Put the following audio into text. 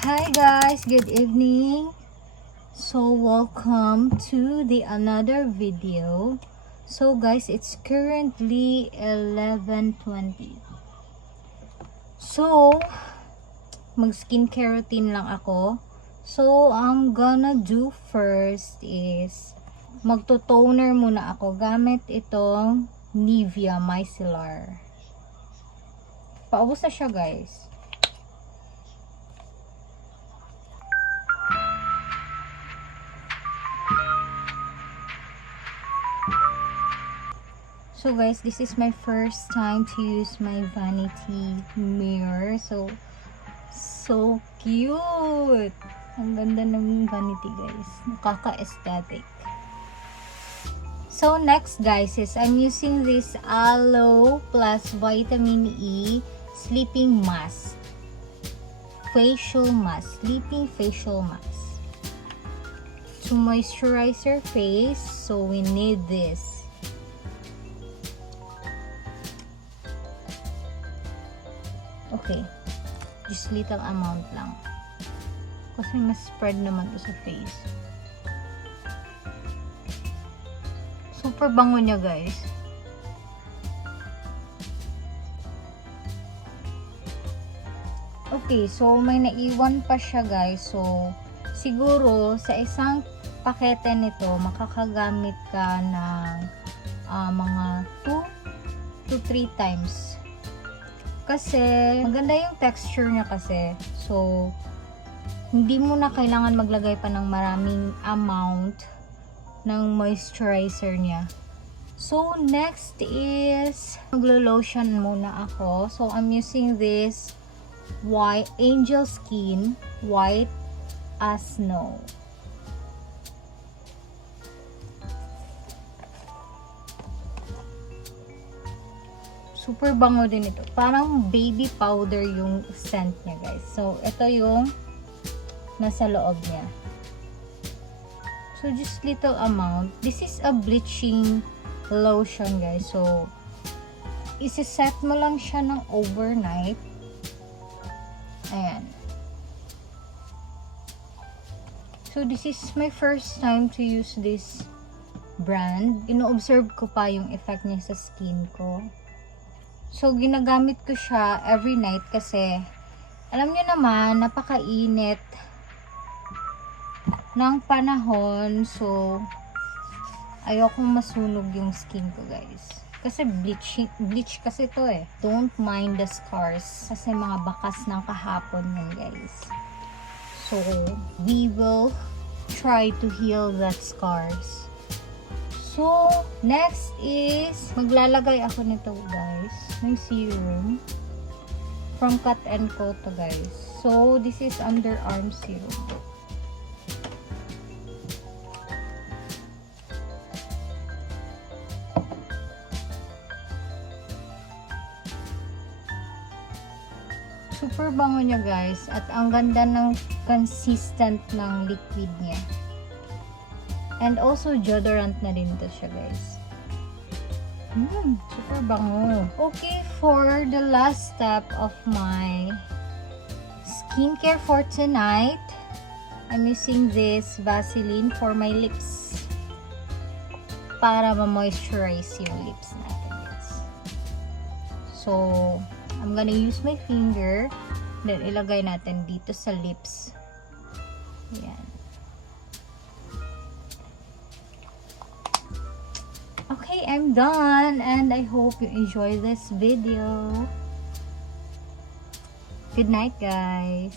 Hi guys, good evening. So welcome to the another video. So guys, it's currently 11:20. So mag skincare routine lang ako. So I'm gonna do first is magto-toner muna ako gamit itong Nivea Micellar. Paubos na siya guys. So guys, this is my first time to use my vanity mirror. So cute! Ang ganda ng vanity guys. Nakaka-aesthetic. So next guys is I'm using this Aloe plus Vitamin E Sleeping Mask. Facial mask. Sleeping facial mask. To moisturize your face, so we need this. Okay, just little amount lang kasi mas spread naman to sa face. Super bango niya guys. Okay, so may naiwan pa siya guys. So siguro sa isang pakete nito makakagamit ka ng mga 2 to 3 times. Kasi maganda yung texture niya kasi. So hindi mo na kailangan maglagay pa ng maraming amount ng moisturizer niya. So next is maglo-lotion muna ako. So I'm using this white Angel Skin White as Snow. Super bango din ito. Parang baby powder yung scent niya guys. So ito yung nasa loob niya. So just little amount. This is a bleaching lotion guys. So isi-set mo lang siya ng overnight. Ayan. So this is my first time to use this brand. Ino-observe ko pa yung effect niya sa skin ko. So, ginagamit ko siya every night kasi alam niyo naman, napakainit ng panahon. So, ayokong masunog yung skin ko, guys. Kasi bleach kasi to eh. Don't mind the scars kasi mga bakas ng kahapon yan, guys. So, we will try to heal that scars. So, next is maglalagay ako nito guys ng serum from Cut and Co to guys. So, this is underarm serum. Super bango niya guys at ang ganda ng consistent ng liquid niya. And also, deodorant na din ito siya, guys. Super bango. Okay, for the last step of my skincare for tonight, I'm using this Vaseline for my lips. Para ma-moisturize yung lips natin, guys. So, I'm gonna use my finger. Then, ilagay natin dito sa lips. Ayan. Okay, I'm done and I hope you enjoy this video. Good night, guys.